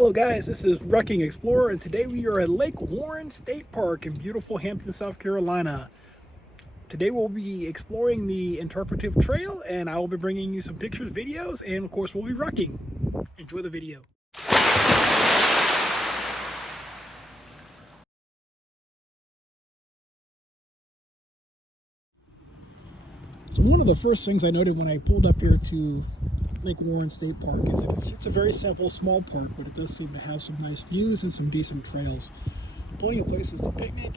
Hello guys, this is Rucking Explorer, and today we are at Lake Warren State Park in beautiful Hampton, South Carolina. Today we'll be exploring the Interpretive Trail, and I will be bringing you some pictures, videos, and of course we'll be rucking. Enjoy the video. So one of the first things I noted when I pulled up here to Lake Warren State Park is that it's a very simple, small park, but it does seem to have some nice views and some decent trails. Plenty of places to picnic,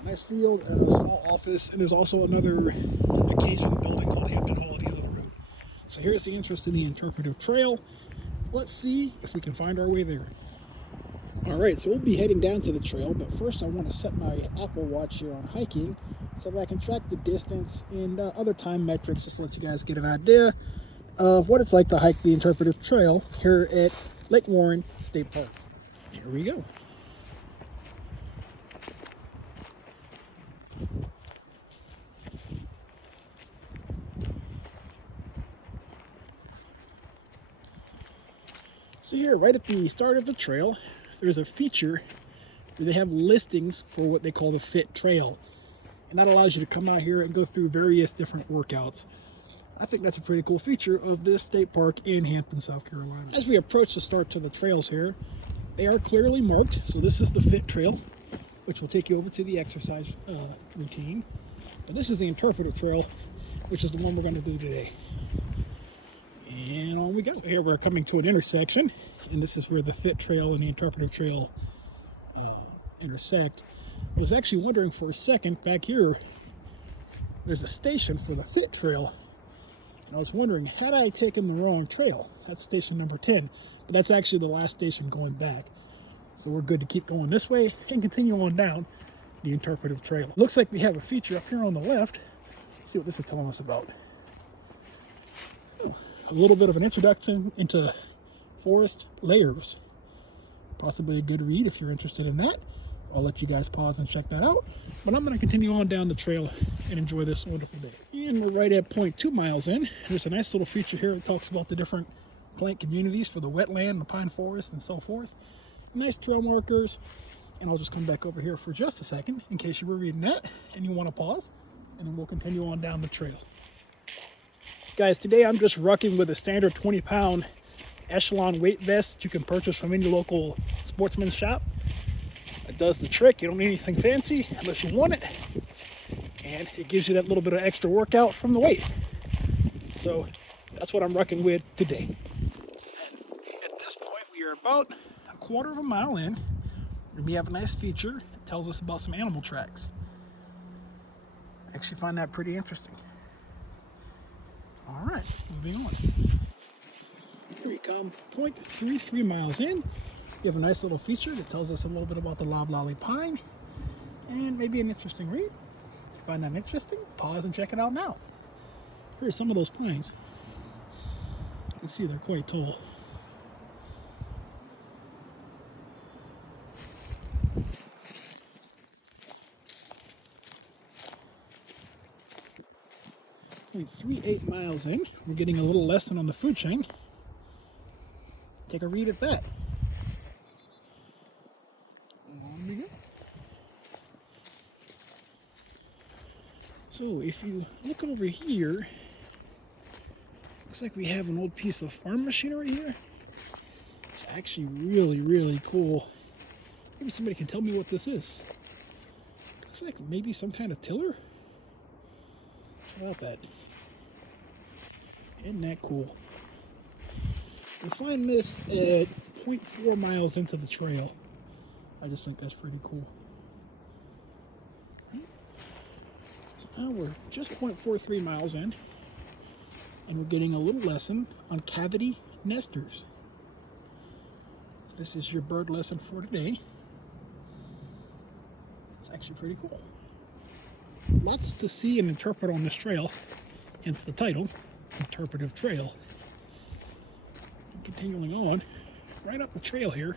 a nice field, and a small office, and there's also another occasion building called Hampton Hall at the other room. So here's the entrance to the Interpretive Trail. Let's see if we can find our way there. Alright, so we'll be heading down to the trail, but first I want to set my Apple Watch here on hiking so that I can track the distance and other time metrics, just to let you guys get an idea of what it's like to hike the Interpretive Trail here at Lake Warren State Park. Here we go. So here, right at the start of the trail, there's a feature where they have listings for what they call the Fit Trail. And that allows you to come out here and go through various different workouts. I think that's a pretty cool feature of this state park in Hampton, South Carolina. As we approach the start to the trails here, they are clearly marked. So this is the Fit Trail, which will take you over to the exercise routine. But this is the Interpretive Trail, which is the one we're going to do today. And on we go. So here we're coming to an intersection, and this is where the Fit Trail and the Interpretive Trail intersect. I was actually wondering for a second, back here, there's a station for the Fit Trail. And I was wondering, had I taken the wrong trail? That's station number 10, but that's actually the last station going back. So we're good to keep going this way and continue on down the Interpretive Trail. Looks like we have a feature up here on the left. Let's see what this is telling us about. Oh, a little bit of an introduction into forest layers. Possibly a good read if you're interested in that. I'll let you guys pause and check that out. But I'm going to continue on down the trail and enjoy this wonderful day. And we're right at 0.2 miles in. There's a nice little feature here that talks about the different plant communities for the wetland, the pine forest, and so forth. Nice trail markers. And I'll just come back over here for just a second in case you were reading that and you want to pause. And then we'll continue on down the trail. Guys, today I'm just rucking with a standard 20-pound Echelon weight vest that you can purchase from any local sportsman's shop. It does the trick. You don't need anything fancy unless you want it, and it gives you that little bit of extra workout from the weight. So that's what I'm rucking with today. And at this point we are about a quarter of a mile in, and we have a nice feature that tells us about some animal tracks. I actually find that pretty interesting. All right, moving on. Here we come, 0.33 miles in. We have a nice little feature that tells us a little bit about the loblolly pine and maybe an interesting read. If you find that interesting, pause and check it out now. Here are some of those pines. You can see they're quite tall. .38 miles in, we're getting a little lesson on the food chain. Take a read at that. So if you look over here, looks like we have an old piece of farm machinery here. It's actually really, really cool. Maybe somebody can tell me what this is. Looks like maybe some kind of tiller. How about that? Isn't that cool? We find this at 0.4 miles into the trail. I just think that's pretty cool. Now we're just 0.43 miles in, and we're getting a little lesson on cavity nesters. So this is your bird lesson for today. It's actually pretty cool. Lots to see and interpret on this trail, hence the title, Interpretive Trail. Continuing on, right up the trail here,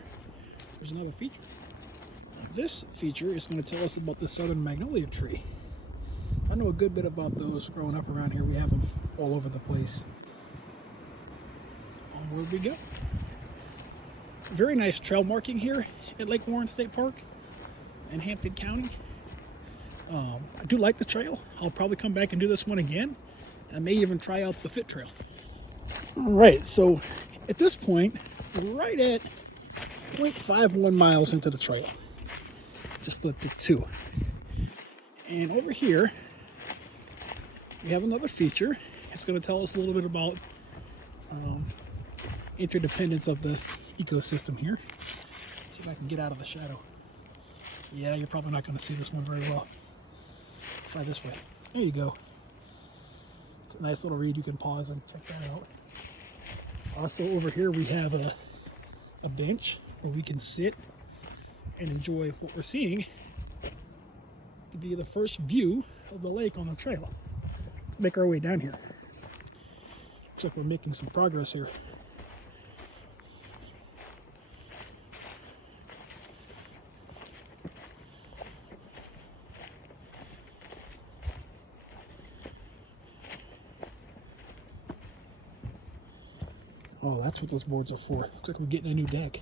there's another feature. This feature is going to tell us about the southern magnolia tree. I know a good bit about those growing up around here. We have them all over the place. Onward we go. Very nice trail marking here at Lake Warren State Park in Hampton County. I do like the trail. I'll probably come back and do this one again. I may even try out the Fit Trail. All right, so at this point, we're right at 0.51 miles into the trail. Just flipped it 2. And over here, we have another feature. It's going to tell us a little bit about interdependence of the ecosystem here. See if I can get out of the shadow. Yeah, you're probably not going to see this one very well. Try this way. There you go. It's a nice little read. You can pause and check that out. Also over here we have a bench where we can sit and enjoy what we're seeing to be the first view of the lake on the trail. Let's make our way down here. Looks like we're making some progress here. Oh, that's what those boards are for. Looks like we're getting a new deck.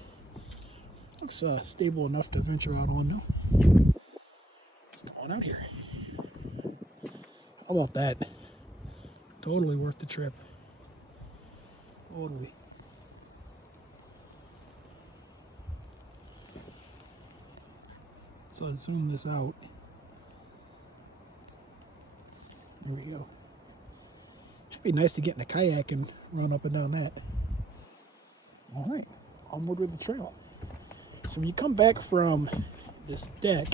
Looks stable enough to venture out on now. Let's go on out here. How about that? Totally worth the trip. Totally. So zoom this out. There we go. It'd be nice to get in a kayak and run up and down that. All right, onward with the trail. So when you come back from this deck,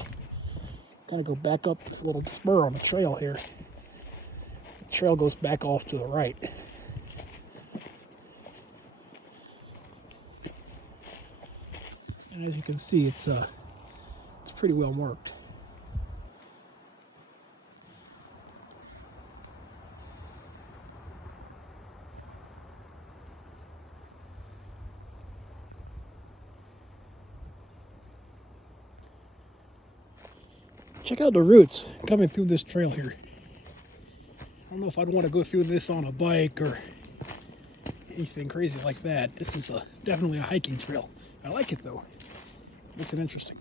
kind of go back up this little spur on the trail here. The trail goes back off to the right. And as you can see, it's pretty well marked. Check out the roots coming through this trail here. I don't know if I'd want to go through this on a bike or anything crazy like that. This is definitely a hiking trail. I like it though. Makes it interesting.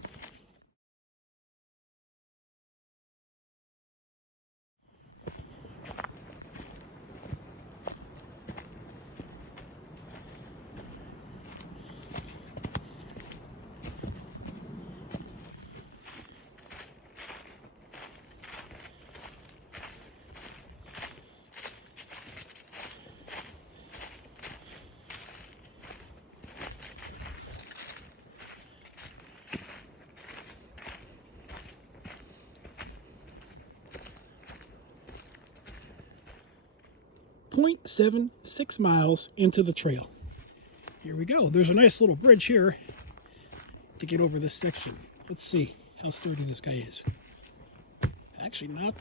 .76 miles into the trail. Here we go. There's a nice little bridge here to get over this section. Let's see how sturdy this guy is. Actually not,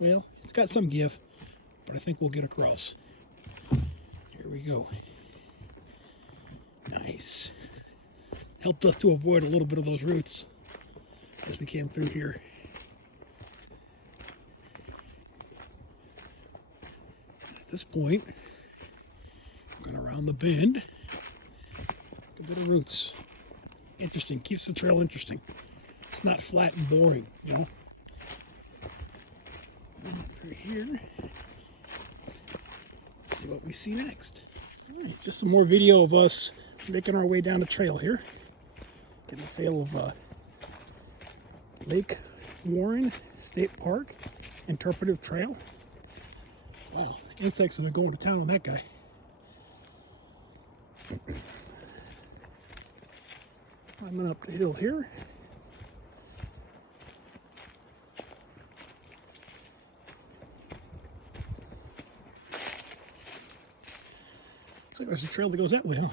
well, it's got some give, but I think we'll get across. Here we go. Nice. Helped us to avoid a little bit of those roots as we came through here. At this point, we're going to round the bend. A bit of roots. Interesting. Keeps the trail interesting. It's not flat and boring, you know. Right here. Let's see what we see next. All right, just some more video of us making our way down the trail here. Getting a feel of Lake Warren State Park Interpretive Trail. Wow, insects have been going to town on that guy. Climbing up the hill here. Looks like there's a trail that goes that way, huh?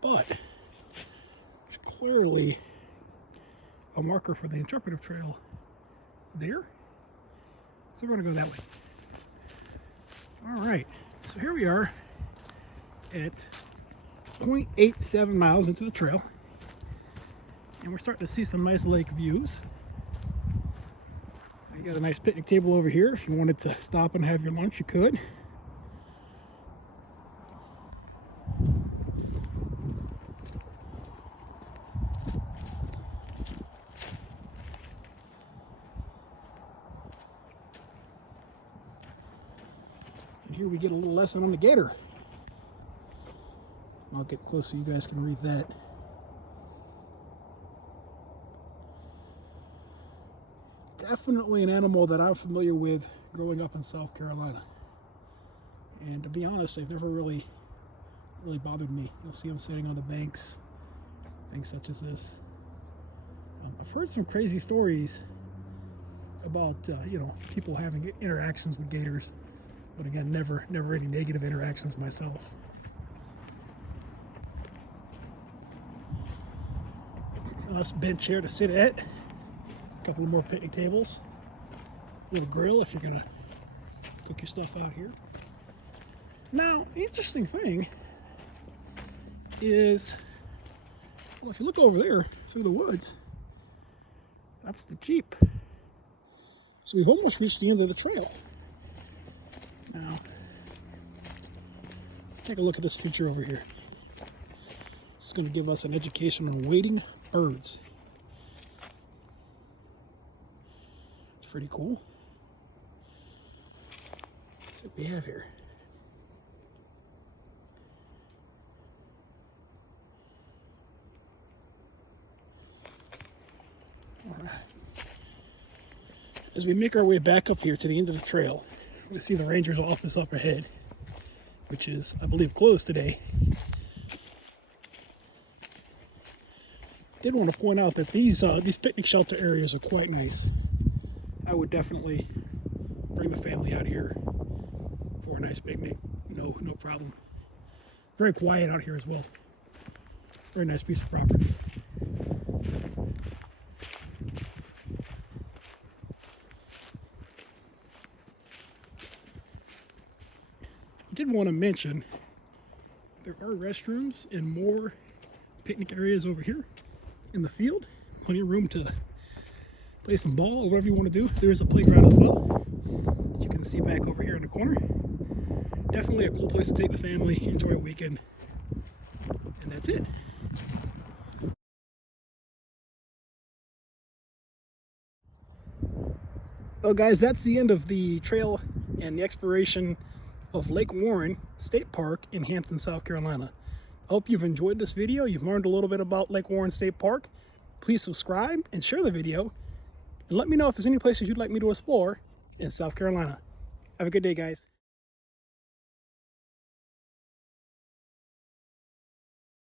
But there's clearly a marker for the Interpretive Trail there. So we're going to go that way. All right, so here we are at 0.87 miles into the trail, and we're starting to see some nice lake views. You got a nice picnic table over here. If you wanted to stop and have your lunch, you could. And here we get a little lesson on the gator. I'll get close so you guys can read that. Definitely an animal that I'm familiar with growing up in South Carolina. And to be honest, they've never really bothered me. You'll see them sitting on the banks, things such as this. I've heard some crazy stories about you know, people having interactions with gators, but again, never any negative interactions myself. A nice bench here to sit at. A couple of more picnic tables. A little grill if you're gonna cook your stuff out here. Now, the interesting thing is, well, if you look over there through the woods, that's the Jeep. So we've almost reached the end of the trail. Now, let's take a look at this feature over here. It's going to give us an education on wading birds. It's pretty cool. Let's see what we have here. All right. As we make our way back up here to the end of the trail, we see the ranger's office up ahead, which is, I believe, closed today. Did want to point out that these picnic shelter areas are quite nice. I would definitely bring the family out here for a nice picnic. No problem. Very quiet out here as well. Very nice piece of property. I did want to mention there are restrooms and more picnic areas over here in the field. Plenty of room to play some ball or whatever you want to do. There is a playground as well, as you can see back over here in the corner. Definitely a cool place to take the family, enjoy a weekend, and that's it. Well guys, that's the end of the trail and the exploration of Lake Warren State Park in Hampton, South Carolina. I hope you've enjoyed this video. You've learned a little bit about Lake Warren State Park. Please subscribe and share the video. And let me know if there's any places you'd like me to explore in South Carolina. Have a good day, guys.